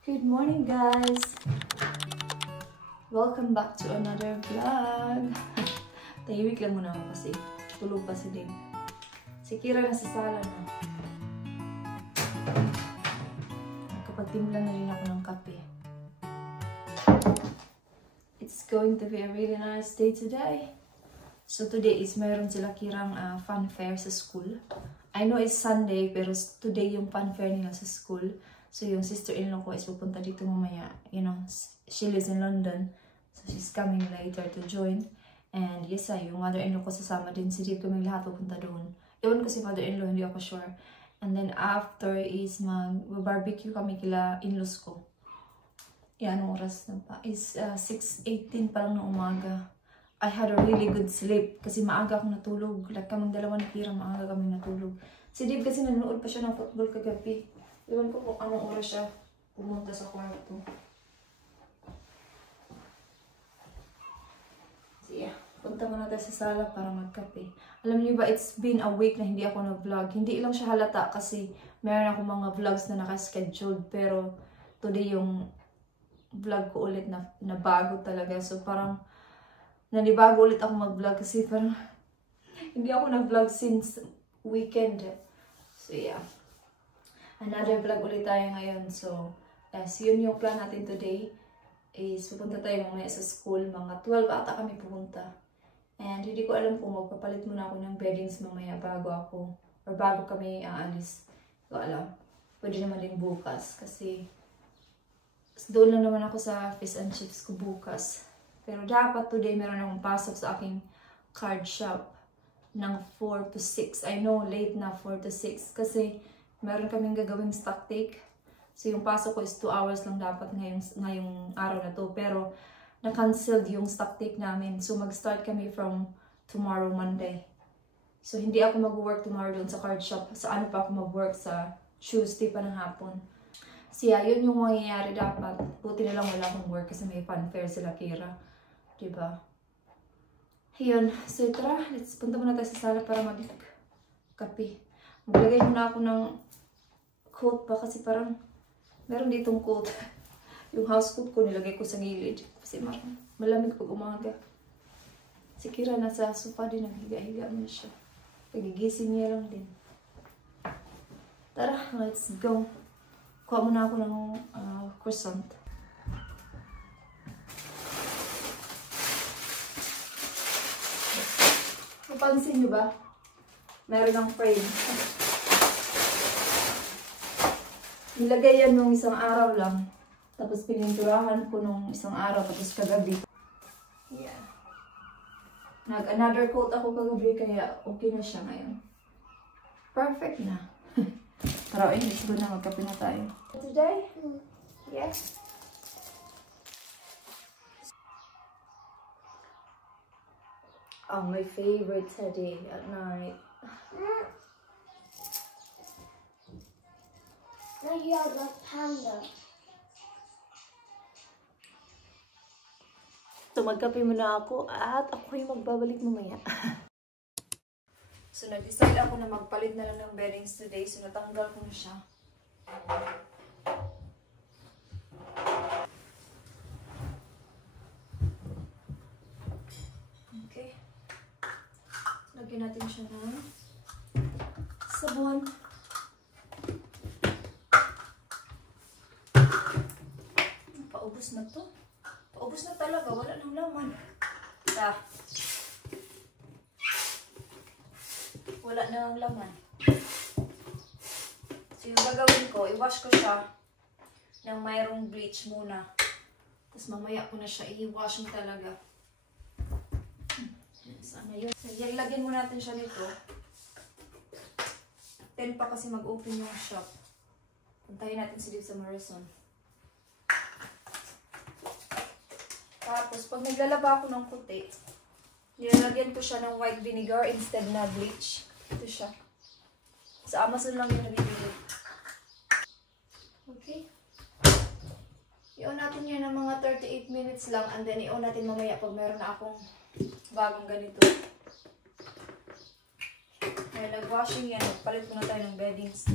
Good morning, guys! Welcome back to another vlog. Tahimik lang muna ako kasi tulog pa si Dave. Si Kira nasa sala na. Nakapagtimpla na rin ako ng kape. It's going to be a really nice day today. So today is mayroon sila Kirang fun fair sa school. I know it's Sunday pero today yung fun fair nila sa school. So yung sister-in-law ko is pupunta dito mamaya. You know, she lives in London. So she's coming later to join. And yes, yung mother-in-law ko sasama din. Si Dave kaming lahat pupunta doon. Ewan ko si mother-in-law, hindi ako sure. And then after is mag-barbecue kami kila in-laws ko. Yan, anong oras na pa? Is 6:18 pa lang ng umaga. I had a really good sleep kasi maaga akong natulog. Like kaming dalawa ni Kira, maaga kami natulog. Si Dave kasi nanonood pa siya ng football kagabi. Ewan ko kung anong oras siya pumunta sa kwarto. So yeah, punta muna tayo sa sala para magkape. Alam niyo ba, it's been a week na hindi ako nag-vlog. Hindi lang siya halata kasi meron ako mga vlogs na nakascheduled. Pero today yung vlog ko ulit na bago talaga. So parang nanibago ulit ako mag-vlog kasi parang hindi ako nag-vlog since weekend. So yeah. Another vlog ulit tayo ngayon. So, yun yung plan natin today. Is pupunta tayo mamaya sa school. Mga 12 ata kami pupunta. And hindi ko alam kung magpapalit muna ako ng beddings mamaya bago kami aalis. Hindi ko alam. Pwede naman din bukas. Kasi doon lang naman ako sa fish and chips ko bukas. Pero dapat today meron akong pasok sa aking card shop ng 4 to 6. I know, late na 4 to 6. Kasi meron kaming gagawing stock take. So, yung pasok ko is 2 hours lang dapat ngayong araw na to. Pero, na-cancelled yung stock take namin. So, mag-start kami from tomorrow, Monday. So, hindi ako mag-work tomorrow doon sa card shop. Sa ano pa ako mag-work sa Tuesday pa ng hapon. So, yeah, yun yung mangyayari dapat. Buti na lang wala akong work kasi may fun fair sila, Kira. Diba? Ayun. So, tara. Let's punta muna tayo sa sala para mag-kape. Maglagay muna ako ng coat pa kasi parang meron ditong coat. Yung house coat ko nilagay ko sa gilid kasi malamig pag umaga. Si Kira nasa sofa din, naghiga-higa na siya. Pagigising niya lang din. Tara, let's go. Kuha muna ako ng croissant. Napansin niyo ba? Meron ng frame. Nilagay yan nung isang araw lang. Tapos pininturahan ko nung isang araw. Tapos kagabi. Yeah. Nag-another coat ako kagabi. Kaya okay na siya ngayon. Perfect na. Tara, let's go na. Magkape na tayo. Today? Yes. Oh, my favorite today at night. Now you have a panda. So, magkape muna ako at ako yung magbabalik mamaya. So, nag-decide ako na magpalit na lang ng beddings today. So, natanggal ko na siya. Okay. Lagyan natin siya ng sabon. Paubos na to. Paubos na talaga. Wala nang laman. Wala nang laman. So yung gagawin ko, i-wash ko siya ng mayroong bleach muna. Tapos mamaya ko na siya i-wash mo talaga. Sana yun. So, lagyan mo natin siya nito. 10 pa kasi mag-open yung shop. Puntahin natin si Dave sa Morrison. Tapos, pag naglalaba ako ng puti, nilalagyan ko siya ng white vinegar instead na bleach. Ito siya. Sa Amazon lang yung nabibili. Okay. I-on natin yan ng mga 38 minutes lang and then i-on natin mamaya pag meron na akong bagong ganito. Kaya nag-washing yan. Palit ko na tayo ng beddings.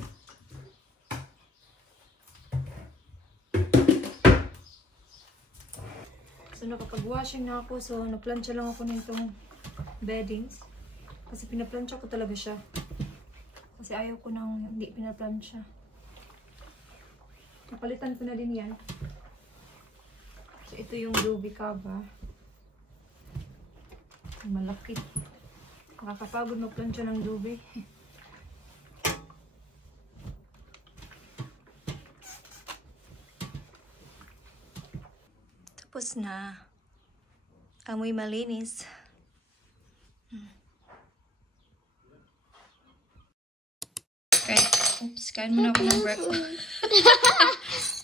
So, nakapag-washing na ako. So, nagplansya lang ako nitong beddings. Kasi pinaplansya ko talaga siya. Kasi ayaw ko nang hindi pinaplansya. Napalitan ko na din yan. So, ito yung duvet cover. Malaki. Nakakapagod magplansya ng duvet. Tapos na. Amoy malinis. Okay. Oops, kain muna ako ng breakfast.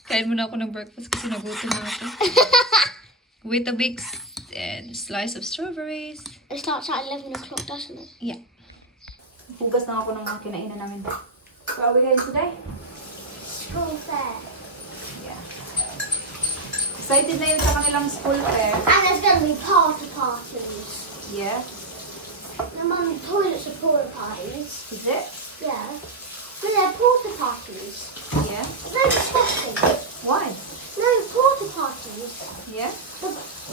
Kain muna ako ng breakfast kasi nagutom na ako. With a big slice of strawberries. It starts at 11 o'clock, doesn't it? Yeah. Hugas na ako ng mga kinainan namin. Where are we going today? School fair. Yeah. Excited na yun sa kanilang school fair. And there's going to be parties. Yeah. No, Mum, toilets are porta parties. Is it? Yeah. But they're porta parties. Yeah. They're disgusting. Why? No, porta parties. Yeah?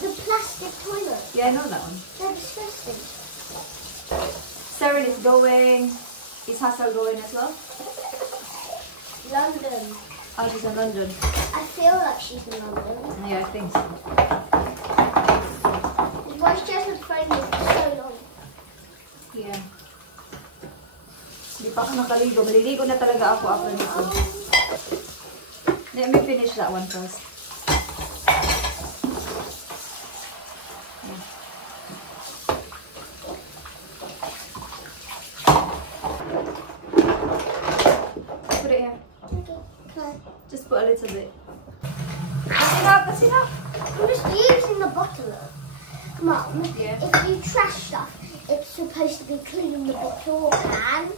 The plastic toilet. Yeah, I know that one. They're disgusting. Sarah is going. Is Hassel going as well? London. Oh, she's in London. I feel like she's in London. Yeah, I think so. Why is Jasmine praying for so long? Yeah. Hindi pa ako nakaligo. Maliligo na talaga ako after nito. Let me finish that one first. Put it here. Okay. Just put a little bit. That's enough, that's enough. I'm just using the bottle. Mum, Yeah. if you trash stuff, it's supposed to be clean the bottle or can.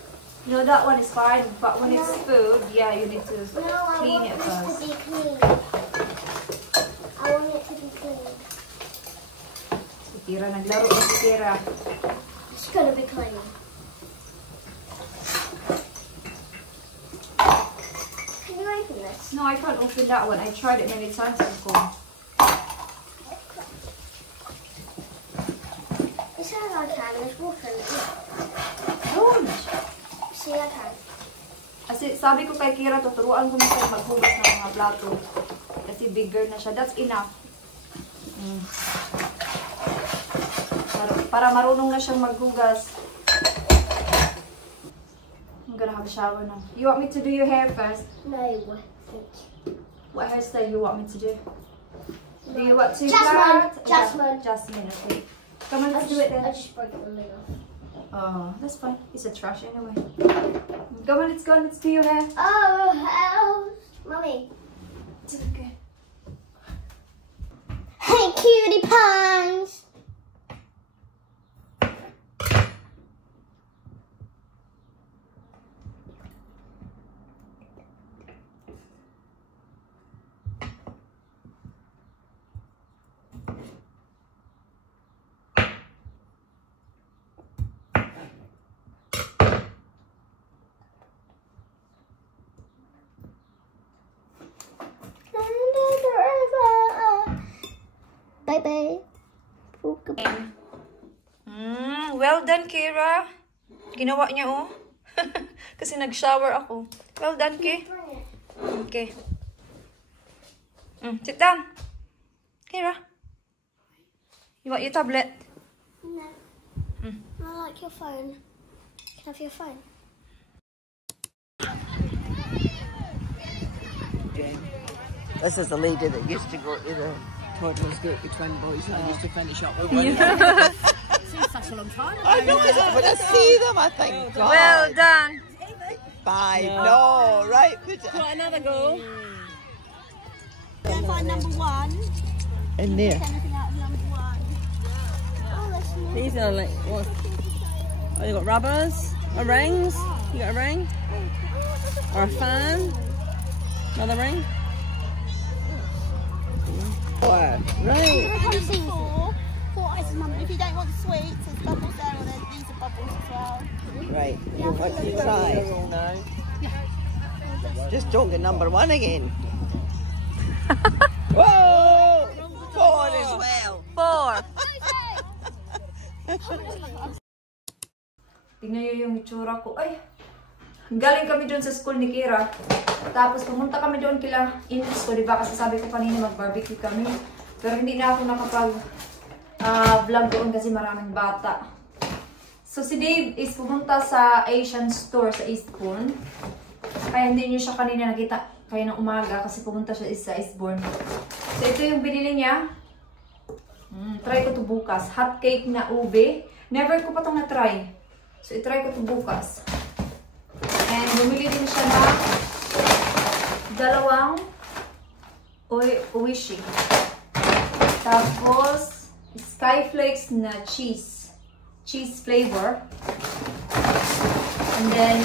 No, that one is fine, but when it's food, yeah, you need to No, I clean want it this to first. be clean. I want it to be clean. Si Kira, naglaro na si Kira. It's gonna be clean. Can you open this? No, I can't open that one. I tried it many times before. It says I can. There's water in it. Don't! See, I can. Kasi sabi ko kay Kira, tuturuan ko siya maghugas ng mga plato. Kasi bigger na siya. That's enough. Para marunong na siyang maghugas. I'm gonna have a shower now. You want me to do your hair first? No, thank you. What hairstyle you want me to do? Do you want to Jasmine, flat? Jasmine. Jasmine, okay. Come on, let's do it I then. just broke the lid off. Oh, that's fine. It's a trash anyway. Come on, let's go. Let's do your hair. Oh, hell. Mummy. It's okay. Hey, cutie pies. Bye-bye. Well done, Kira. Ginawa niya, oh. Kasi nag-shower ako. Well done, Ki. Okay. Sit down. Kira. You want your tablet? No. I like your phone. Can I have your phone? This is the lady that used to go to the toddler's group between boys and I used to finish up with one. Seems such a long time ago. I know, when I see them, I think, God. Well done. 5, no, right? Got another go. Then find number one. In there. Anything out of number one? Oh, that's nice. These are like what? Oh, you got rubbers, rings. You got a ring or a fan? Another ring. Right. Four ices, Mum. If you don't want sweets, there's bubbles there, or these are bubbles as well. Right. You want to try? Just don't get number one again. Whoa! 4 as well. yung itsura ko. Ay, galing kami doon sa school ni Kira. Tapos pumunta kami doon kila Ines ko, diba? Kasi sabi ko kanina mag-barbecue kami. Pero hindi na ako nakapag-vlog doon kasi maraming bata. So si Dave is pumunta sa Asian store sa Eastbourne. Kaya hindi niyo siya kanina nakita kaya ng umaga kasi pumunta siya sa Eastbourne. So ito yung binili niya. Try ko to bukas. Hot cake na ube. Never ko pa itong na-try. So itry ko to bukas. And bumili din siya ng dalawang oishi. Tapos Skyflakes na cheese flavor. And then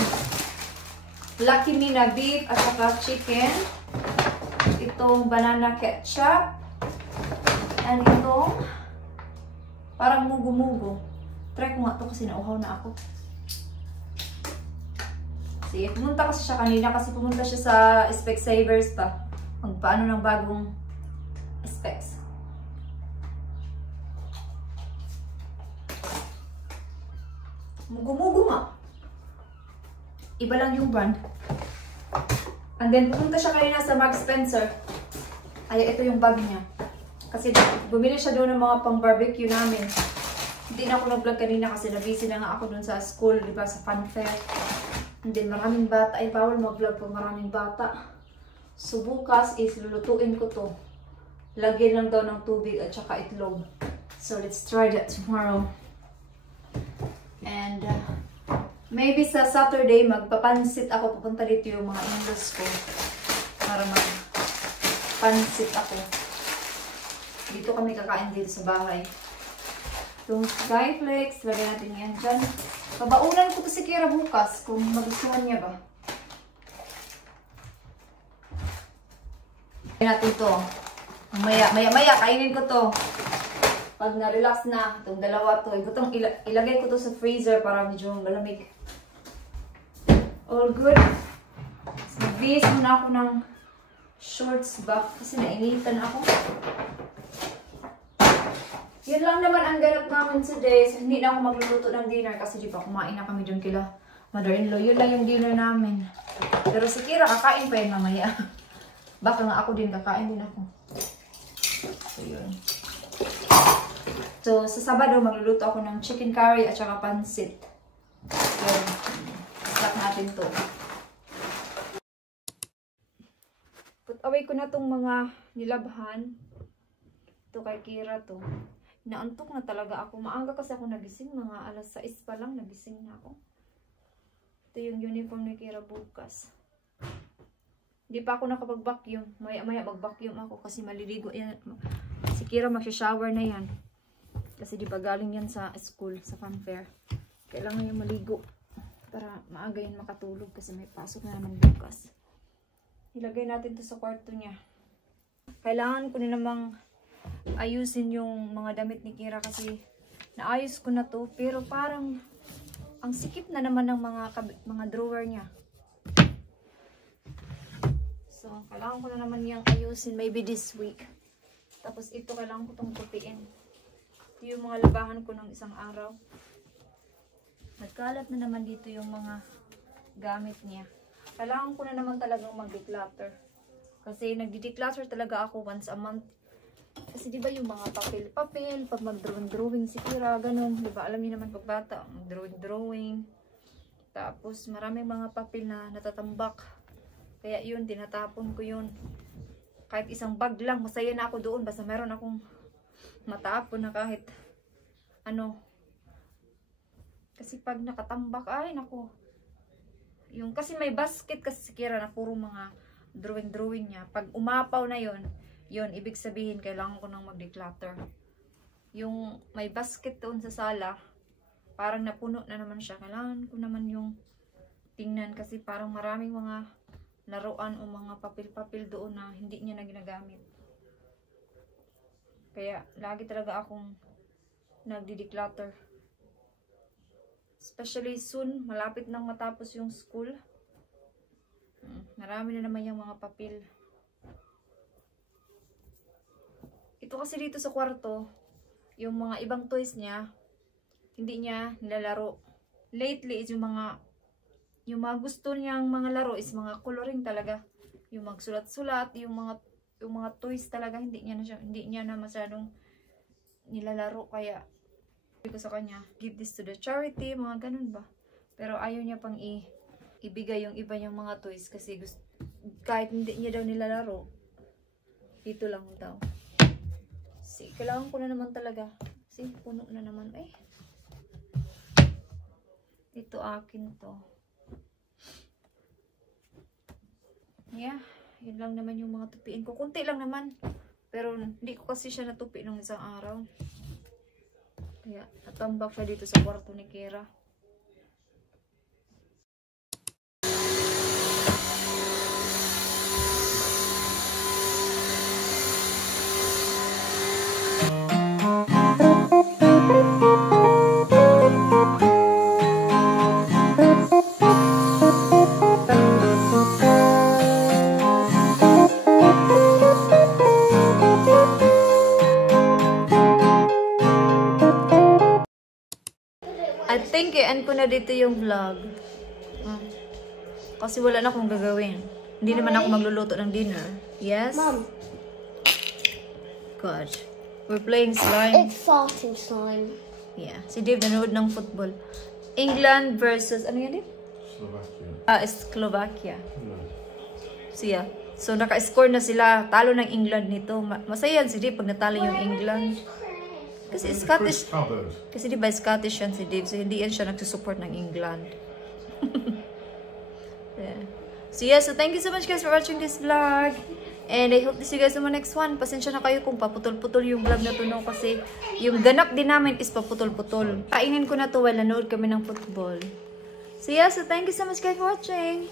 Lucky Me na beef at saka chicken. Itong banana ketchup. And itong parang mugo-mugo. Try ko nga ito kasi nauhaw na ako. Sige, pumunta kasi siya kanina kasi pumunta siya sa Specsavers pa. Magpaano ng bagong specs. Mugo-mugo nga. Iba lang yung brand. And then, pumunta siya kanina sa Marks Spencer. Ay, ito yung bag niya. Kasi bumili siya doon ng mga pang-barbecue namin. Hindi na ako nag-vlog kanina kasi na-busy na nga ako doon sa school, di ba, sa fun fair. And then, maraming bata. Ay, bawal mag-vlog pag maraming bata. So, bukas is lulutuin ko to. Lagyan lang daw ng tubig at saka itlog. So, let's try that tomorrow. And, maybe sa Saturday, magpapansit ako. Pupunta dito yung mga in-laws ko. Para magpansit ako. Dito kami kakain dito sa bahay. Itong Skyflakes, lagyan natin yan dyan. Pabaunan ko to si Kira bukas kung magustuhan niya ba. Lagyan natin to. Maya, kainin ko to. Pag na-relax na, itong dalawa to. Ilagay ko to sa freezer para medyo malamig. All good. So, nag-bihis muna ako ng shorts back kasi nainitan ako. Yun lang naman ang ganap namin today. So, hindi na ako magluluto ng dinner kasi di ba kumain na kami dun kila mother-in-law. Yun lang yung dinner namin. Pero si Kira, kakain pa yun mamaya. Baka nga ako din, kakain din ako. So, yun. So, sa Sabado, magluluto ako ng chicken curry at saka pansit. So, start natin to. Put away ko na tong mga nilabhan. Ito kay Kira to. Naantok na talaga ako. Maaga kasi ako nagising. Mga alas 6 pa lang, nagising na ako. Ito yung uniform ni Kira bukas. Hindi pa ako nakapag-vacuum. Maya-maya mag-vacuum ako kasi maliligo. Yan. Si Kira mag-shower na yan. Kasi di ba galing yan sa school, sa fun fair. Kailangan yung maligo para maaga yun makatulog kasi may pasok na naman bukas. Ilagay natin to sa kwarto niya. Kailangan ko na namang ayusin yung mga damit ni Kira kasi naayos ko na to. Pero parang ang sikip na naman ng mga drawer niya. So, kailangan ko na naman yung ayusin maybe this week. Tapos ito kailangan ko itong tupiin. Yung mga labahan ko ng isang araw. Nagkalat na naman dito yung mga gamit niya. Kailangan ko na naman talagang mag-declutter. Kasi nagdi-declutter talaga ako once a month. Kasi di ba yung mga papel-papel, pag mag-drawing si Kira, ganun. Di ba alam niyo naman pag bata, mag-drawing. Tapos maraming mga papel na natatambak. Kaya yun, tinatapon ko yun. Kahit isang bag lang, masaya na ako doon. Basta meron akong matapon na kahit ano. Kasi pag nakatambak, ay nako. Yung kasi may basket kasi si Kira na puro mga drawing niya. Pag umapaw na yun, ibig sabihin kailangan ko nang mag-declutter. Yung may basket doon sa sala, parang napuno na naman siya. Kailangan ko naman yung tingnan kasi parang maraming mga laruan o mga papel-papel doon na hindi niya na ginagamit. Kaya, lagi talaga akong nagdi-declutter. Especially soon, malapit nang matapos yung school. Marami na naman yung mga papel. Ito kasi dito sa kwarto, yung mga ibang toys niya, hindi niya nilalaro. lately is yung mga gusto niyang mga laro is mga coloring talaga. Yung magsulat-sulat, yung mga toys talaga hindi niya na masyadong nilalaro, kaya sabi ko sa kanya, give this to the charity, mga ganun ba. Pero ayaw niya pang ibigay yung iba niyang mga toys kasi kahit hindi niya daw nilalaro, dito lang daw. See, kailangan ko na naman talaga. See, puno na naman. Ay, ito akin to. Yeah, yun lang naman yung mga tupiin ko. Kunti lang naman. Pero hindi ko kasi siya natupi nung isang araw. Kaya natambak siya dito sa kwarto ni Kira. I think i-end ko na dito yung vlog. Kasi wala na akong gagawin. Hindi naman ako magluluto ng dinner. Yes? Mom. God. We're playing slime. It's farting slime. Yeah. Si Dave nanood ng football. England versus, ano yan Dave? Slovakia. Slovakia. No. Siya. So, naka-score na sila. Talo ng England nito. Masaya yan si Dave pag natalo yung England. Kasi Scottish. Kasi di ba Scottish yan si Dave. So, hindi yan siya nagsusupport ng England. Yeah. So, yeah. So, thank you so much guys for watching this vlog. And I hope to see you guys on my next one. Pasensya na kayo kung paputol-putol yung vlog na to, no? Kasi yung ganap din namin is paputol-putol. Kainin ko na to while nanood kami ng football. So, yeah. So, thank you so much guys for watching.